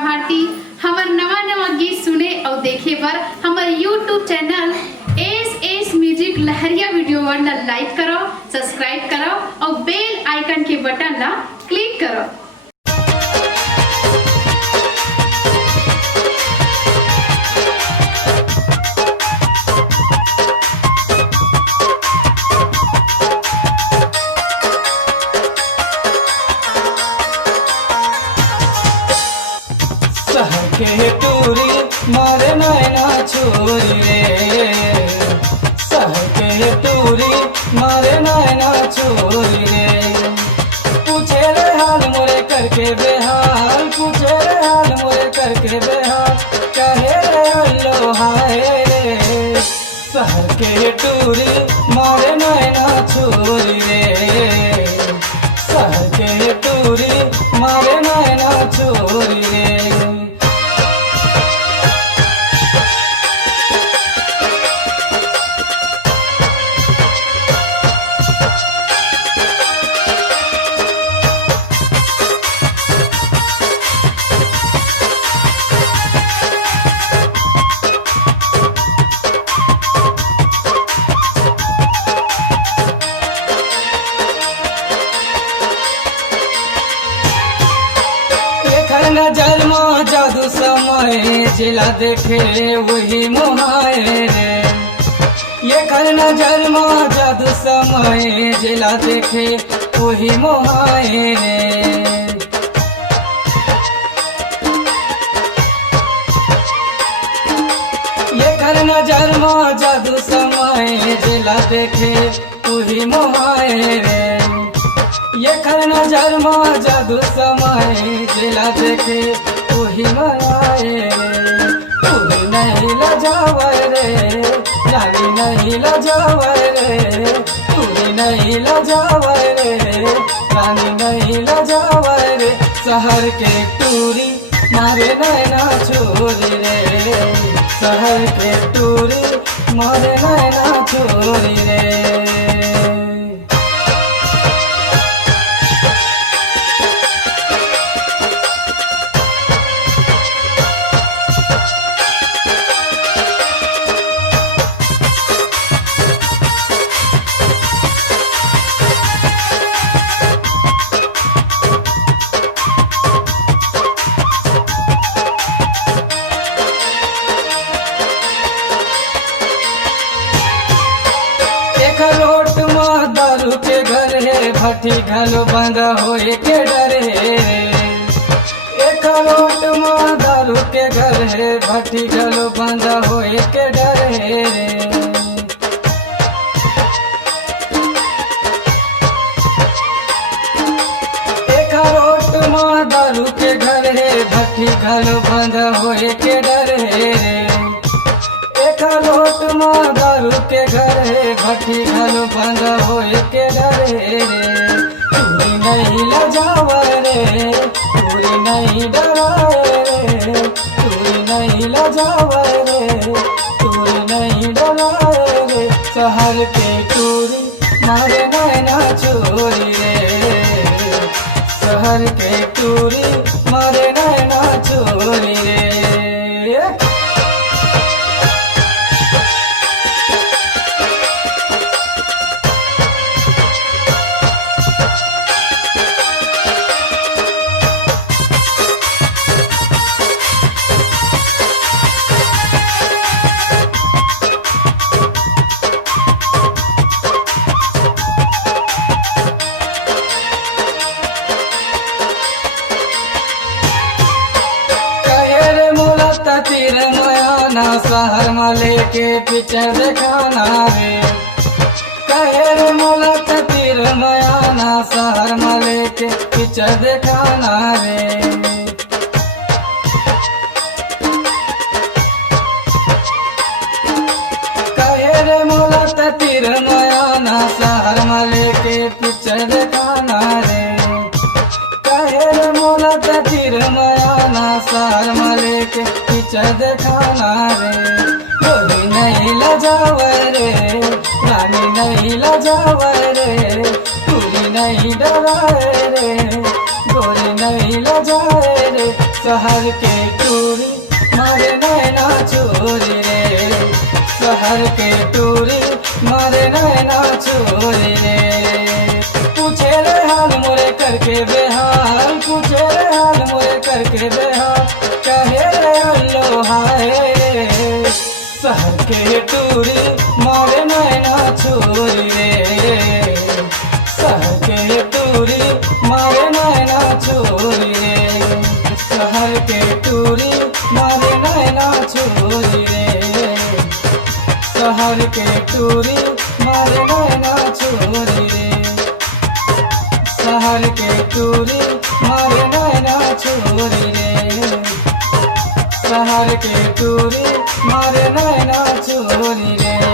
भारती। हमार नवा नवा गीत सुने और देखे पर हमारे YouTube चैनल एस म्यूजिक लहरिया वीडियो वन लाइक करो, सब्सक्राइब करो और बेल आइकन के बटन ला क्लिक करो। शहर के टूरी मारे नैना छुरी रे, शहर के टूरी मारे नैना छुरी रे। पूछे रे हाल मोरे करके बेहाल, पूछे रे हाल मोरे करके बेहाल, कहे रे हल्लो हाय रे। शहर के टूरी मारे नैना छुरी रे, शहर के टूरी मारे नैना छुरी रे। नजर में जादू समय जिला देखे वही मोहाए रे, ये कर नजर में जादू समय जिला देखे वही मोहाए रे। ये कर नजर में जादू समय जिला देखे वही मोहाए रे, ये कर नजर में जादू समय जिला देखे वही मनाए रे। तूने नहीं लजावे रे, रानी नहीं लजावे रे, तूने नहीं लजावे रे, रानी नहीं लजावे रे। शहर के टूरी मारे नैना छोरी रे, शहर के टूरी मारे नैना छोरी रे। रोट में दारू के घर है, भट्टी घलो बंद होए के डर है। एक रोट में दारू के घर है, भट्टी घलो बंद होए के डर है। एक रोट में दारू के घर है, भट्टी घलो बंद होए के डर है। एक लोट में दारू के घर है, भट्टी घलो बंद होए के डर है। पूरी नहीं लजावे रे, पूरी नहीं डराए रे, पूरी नहीं लजावे रे, पूरी नहीं डराए रे। शहर के टूरी मारे नैना छोरी रे, शहर के टूरी मारे नैना छोरी रे। तीर मयाना शहर में लेके पिक्चर दिखाना रे, कहे रे मोला तीर मयाना शहर में लेके पिक्चर दिखाना रे। कहे रे मोला तीर मयाना शहर में लेके पिक्चर दिखाना रे, कहे रे मोला तीर मयाना शहर में लेके पिक्चर दिखाना रे। गोरी नहीं लजावे रे, रानी नहीं लजावे रे, पूरी नहीं डराए रे, गोरी नहीं लजाए रे। शहर के टूरी मारे नैना चोरी रे, शहर के टूरी मारे नैना चोरी रे। पूछे रे हाल मोरे करके बेहाल, पूछे रे हाल मोरे करके बेहाल, कहे रे अल्लो हाय रे। शहर के टूरी मारे नैना चोरी रे, शहर के टूरी मारे नैना चोरी रे, शहर के टूरी मारे नैना चोरी रे, शहर के टूरी मारे नैना चोरी रे, शहर के टूरी मारे नैना चोरी रे, शहर के टूरी मारे नैना चोरी रे।